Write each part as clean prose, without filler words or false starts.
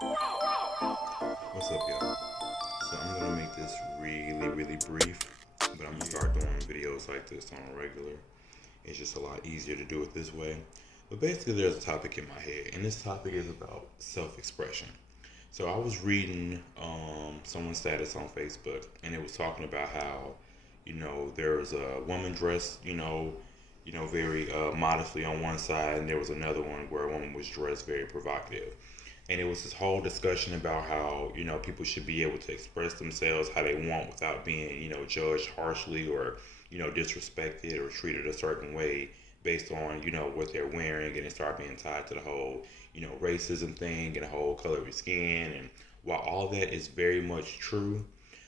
What's up, y'all? So I'm gonna make this really brief, but I'm gonna start doing videos like this on a regular. It's just a lot easier to do it this way. But basically, there's a topic in my head, and this topic is about self-expression. So I was reading someone's status on Facebook, and it was talking about how, there's a woman dressed, very modestly on one side, and there was another one where a woman was dressed very provocative. And it was this whole discussion about how people should be able to express themselves how they want without being judged harshly or disrespected or treated a certain way based on what they're wearing, and it started being tied to the whole racism thing and the whole color of your skin. And while all that is very much true,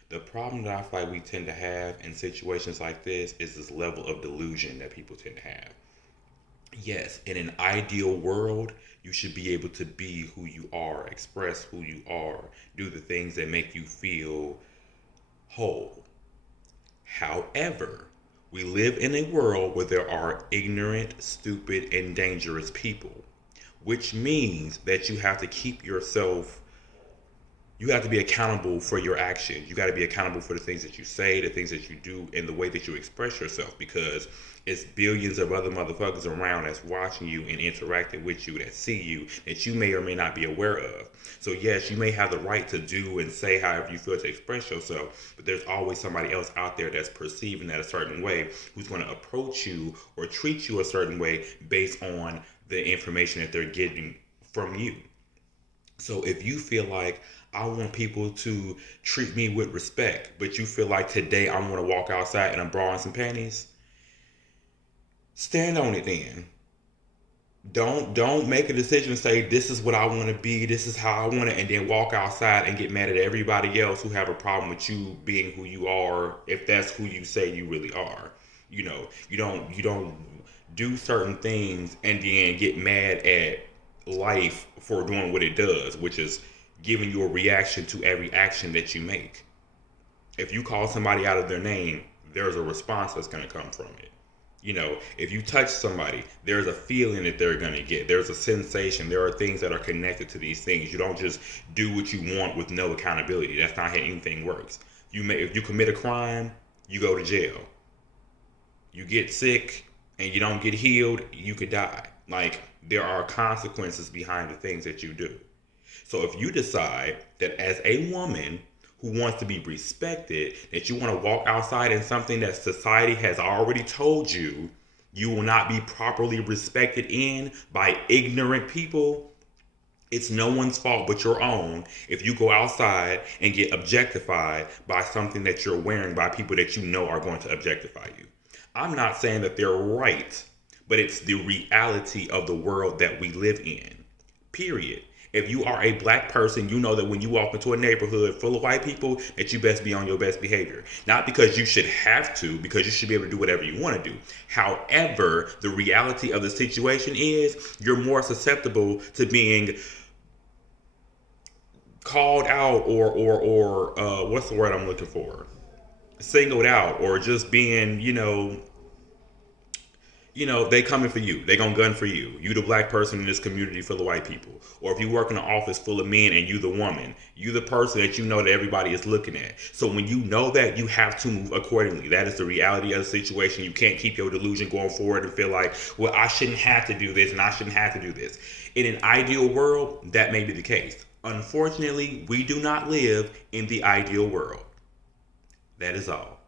the problem that I feel like we tend to have in situations like this is this level of delusion that people tend to have. Yes, in an ideal world, you should be able to be who you are, express who you are, do the things that make you feel whole. However, we live in a world where there are ignorant, stupid, and dangerous people, which means that you have to be accountable for your actions. You got to be accountable for the things that you say, the things that you do, and the way that you express yourself, because it's billions of other motherfuckers around that's watching you and interacting with you, that see you, that you may or may not be aware of. So yes, you may have the right to do and say however you feel to express yourself, but there's always somebody else out there that's perceiving that a certain way, who's going to approach you or treat you a certain way based on the information that they're getting from you. So if you feel like I want people to treat me with respect, but you feel like today I'm going to walk outside in a bra and some panties, stand on it then. Don't make a decision and say this is what I want to be, this is how I want it, and then walk outside and get mad at everybody else who have a problem with you being who you are, if that's who you say you really are. You don't do certain things and then get mad at life for doing what it does, which is giving you a reaction to every action that you make. If you call somebody out of their name, there's a response that's going to come from it. If you touch somebody, there's a feeling that they're going to get. There's a sensation. There are things that are connected to these things. You don't just do what you want with no accountability. That's not how anything works. If you commit a crime, you go to jail. You get sick and you don't get healed, you could die. Like, there are consequences behind the things that you do. So if you decide that as a woman who wants to be respected, that you want to walk outside in something that society has already told you you will not be properly respected in by ignorant people, it's no one's fault but your own if you go outside and get objectified by something that you're wearing by people that you know are going to objectify you. I'm not saying that they're right, but it's the reality of the world that we live in. Period. If you are a black person, you know that when you walk into a neighborhood full of white people, that you best be on your best behavior. Not because you should have to, because you should be able to do whatever you want to do. However, the reality of the situation is you're more susceptible to being called out or what's the word I'm looking for? Singled out, or just being, they coming for you. They gonna gun for you. You the black person in this community full of white people. Or if you work in an office full of men and you the woman, you the person that you know that everybody is looking at. So when you know that, you have to move accordingly. That is the reality of the situation. You can't keep your delusion going forward and feel like, well, I shouldn't have to do this and I shouldn't have to do this. In an ideal world, that may be the case. Unfortunately, we do not live in the ideal world. That is all.